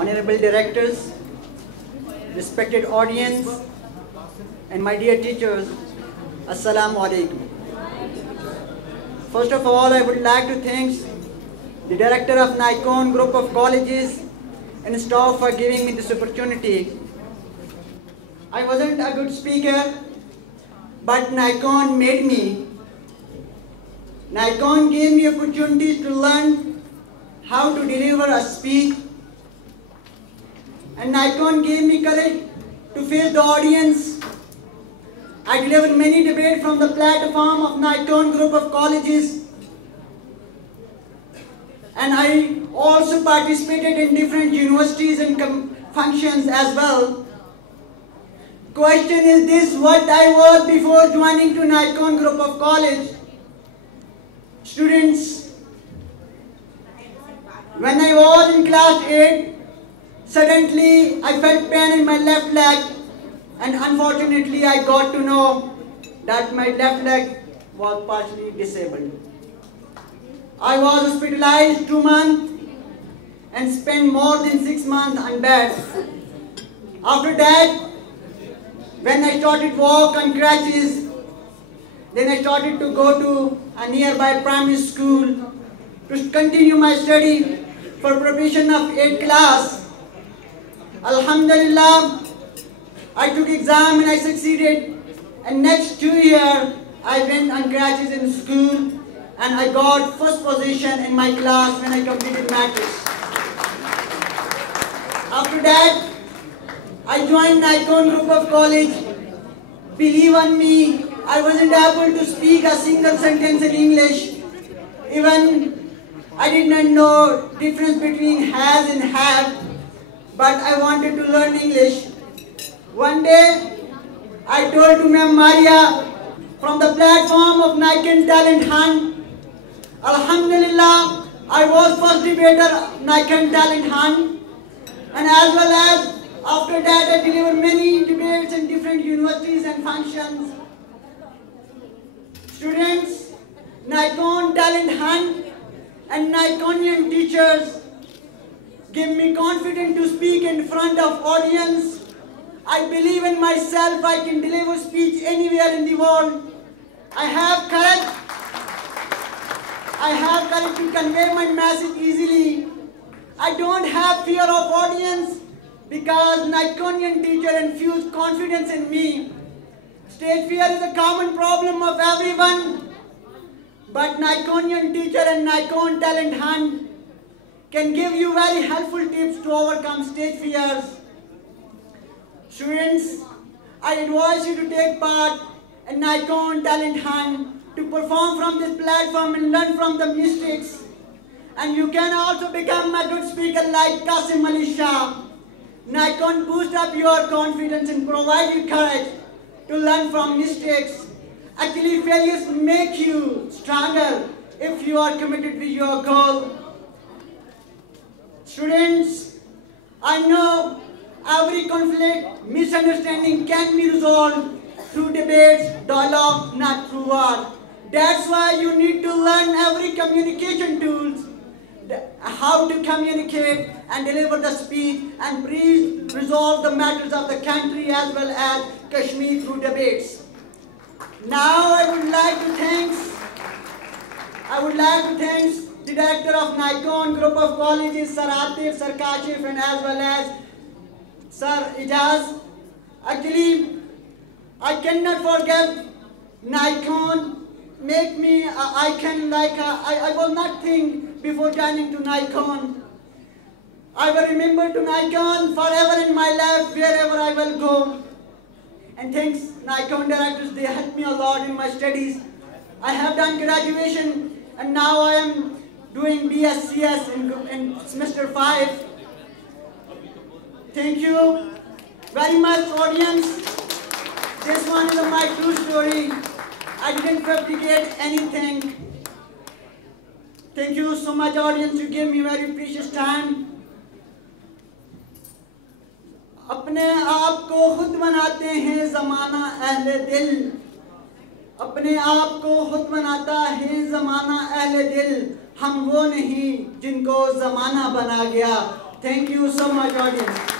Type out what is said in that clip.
honorable directors, respected audience, and my dear teachers, Assalamu alaikum. First of all, I would like to thank the director of NICON Group of Colleges and staff for giving me this opportunity. I wasn't a good speaker, but NICON made me. NICON gave me opportunities to learn how to deliver a speech, and NICON gave me courage to face the audience. I delivered many debates from the platform of NICON Group of Colleges, and I also participated in different universities and functions as well. Question is this: what I was before joining to NICON Group of College? Students, when I was in class 8, suddenly I felt pain in my left leg, and unfortunately I got to know that my left leg was partially disabled. I was hospitalized 2 months and spent more than 6 months on bed. After that, when I started walk on crutches, then I started to go to a nearby primary school to continue my study for preparation of 8th class. Alhamdulillah, I took exam and I succeeded, and next 2 years I went on crutches in school and I got first position in my class when I completed matrix. After that, I joined NICON Group of College. Believe on me, I wasn't able to speak a single sentence in English. Even I did not know difference between has and have, but I wanted to learn English. One day, I told to Ma'am Maria from the platform of NICON Talent Hunt, Alhamdulillah, I was first debater NICON Talent Hunt, and as well as after that I delivered many debates in different universities and functions. Students, NICON Talent Hunt and NICONian teachers give me confidence to speak in front of audience. I believe in myself. I can deliver speech anywhere in the world. I have courage. I have courage to convey my message easily. I don't have fear of audience because NICONian teacher infused confidence in me. Stage fear is a common problem of everyone, but NICONian teacher and NICON Talent Hunt can give you very helpful tips to overcome stage fears. Students, I advise you to take part in NICON Talent Hunt to perform from this platform and learn from the mistakes. And you can also become a good speaker like Qasim Ali Shah. NICON boost up your confidence and provide you courage to learn from mistakes. Actually, failures make you stronger if you are committed with your goal. Students, I know every conflict, misunderstanding can be resolved through debates, dialogue, not through words. That's why you need to learn every communication tools, how to communicate and deliver the speech and resolve the matters of the country as well as Kashmir through debates. Now I would like to thank the director of NICON Group of Colleges, Sir Atif, Sir Kashif, and as well as Sir Ijaz. Actually, I cannot forget NICON make me an icon like I was nothing before joining to NICON. I will remember to NICON forever in my life wherever I will go. And thanks NICON directors, they helped me a lot in my studies. I have done graduation and now I am doing BScs in semester 5. Thank you very much, audience. This one is my true story. I didn't fabricate anything. Thank you so much, audience. You gave me very precious time. अपने आप को खुद बनाते हैं ज़माना अहले दिल. अपने आप को खुद बनाता है ज़माना अहले दिल. हम वो नहीं जिनको ज़माना बना गया. Thank you so much, audience.